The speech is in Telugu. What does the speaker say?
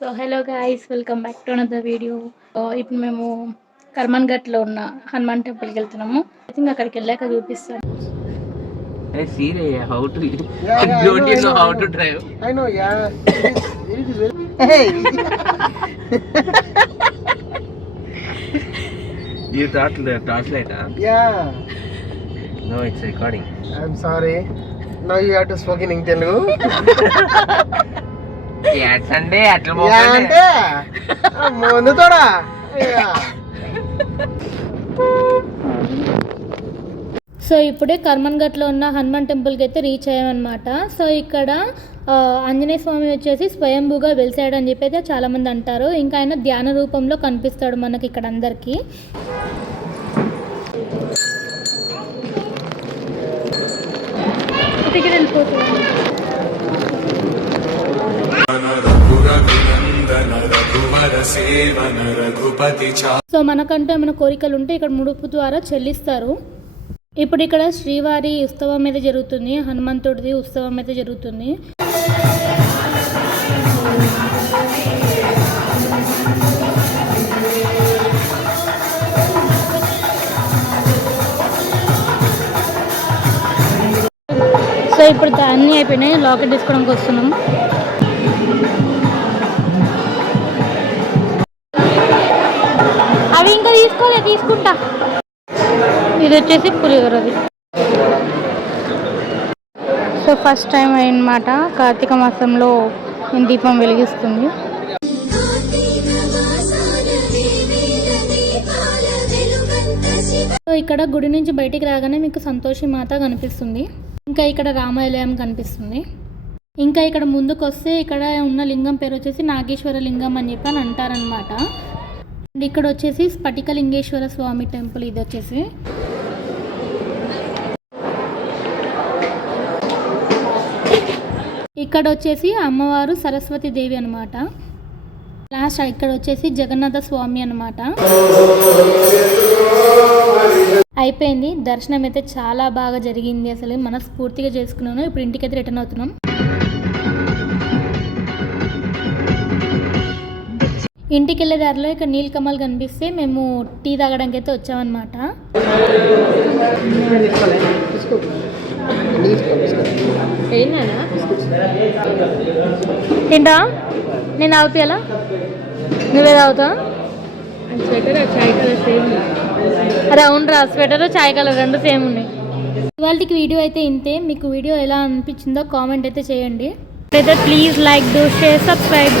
So hello guys, welcome back to another video. ఇప్పుడు మేము కర్మన్ ఘట్లో ఉన్న హనుమాన్ టెంపుల్కి వెళ్తున్నాము. ఐ థింక్ అక్కడికి వెళ్ళాక చూపిస్తాను. Hey Siri, how to? Don't you know how to drive? I know, yeah. It is very... Hey! You thought the torchlight, huh? Yeah. No, it's recording. I'm sorry. Now you have to speak in Telugu. Yeah, Sunday at Yeah, ante. Mundu toda. Yeah. So ఇప్పుడే కర్మన్ ఘట్లో ఉన్న హనుమాన్ టెంపుల్కి అయితే రీచ్ అయ్యామన్నమాట. సో ఇక్కడ ఆంజనేయ స్వామి వచ్చేసి స్వయంభూగా వెలిసాడని చెప్పి అయితే చాలామంది అంటారు. ఇంకా ఆయన ధ్యాన రూపంలో కనిపిస్తాడు మనకి ఇక్కడ అందరికీ. సో మనకంటూ ఏమైనా కోరికలు ఉంటే ఇక్కడ ముడుపు ద్వారా చెల్లిస్తారు. ఇప్పుడు ఇక్కడ శ్రీవారి ఉత్సవం అయితే జరుగుతుంది, హనుమంతుడిది ఉత్సవం అయితే జరుగుతుంది. సో ఇప్పుడు అన్నీ అయిపోయినాయి, లాకెట్ తీసుకోవడానికి వస్తున్నాం. అవి ఇంకా తీసుకుంటా. ఇది వచ్చేసి పులిహోరది. సో ఫస్ట్ టైం అన్నమాట కార్తీక మాసంలో దీపం వెలిగిస్తుంది. సో ఇక్కడ గుడి నుంచి బయటికి రాగానే మీకు సంతోషి మాత కనిపిస్తుంది. ఇంకా ఇక్కడ రామాలయం కనిపిస్తుంది. ఇంకా ఇక్కడ ముందుకు వస్తే ఇక్కడ ఉన్న లింగం పేరు వచ్చేసి నాగేశ్వర లింగం అని చెప్పి అని అంటారనమాట. ఇక్కడ వచ్చేసి స్ఫటికలింగేశ్వర స్వామి టెంపుల్. ఇది వచ్చేసి ఇక్కడ వచ్చేసి అమ్మవారు సరస్వతి దేవి అనమాట. లాస్ట్ ఇక్కడ వచ్చేసి జగన్నాథ స్వామి అనమాట. అయిపోయింది దర్శనం అయితే చాలా బాగా జరిగింది. అసలు మనస్ఫూర్తిగా చేసుకున్నాను. ఇప్పుడు ఇంటికైతే రిటర్న్ అవుతున్నాం. ఇంటికి వెళ్ళే దారిలో ఇక్కడ నీలకమల్ కనిపిస్తే మేము టీ తాగడానికి అయితే వచ్చామన్నమాట. తింటా నేను తాగుతాలా, నువ్వే తాగుతా? స్వెటర్ చాయ్ కలర్ సేమ్. అరే అవునరా, స్వెటర్ చాయ్ కలర్ రెండు సేమ్ ఉన్నాయి. ఇవాళకి వీడియో అయితే ఇంతే. మీకు వీడియో ఎలా అనిపించిందో కామెంట్ అయితే చేయండి. అయితే please like, do, share, subscribe.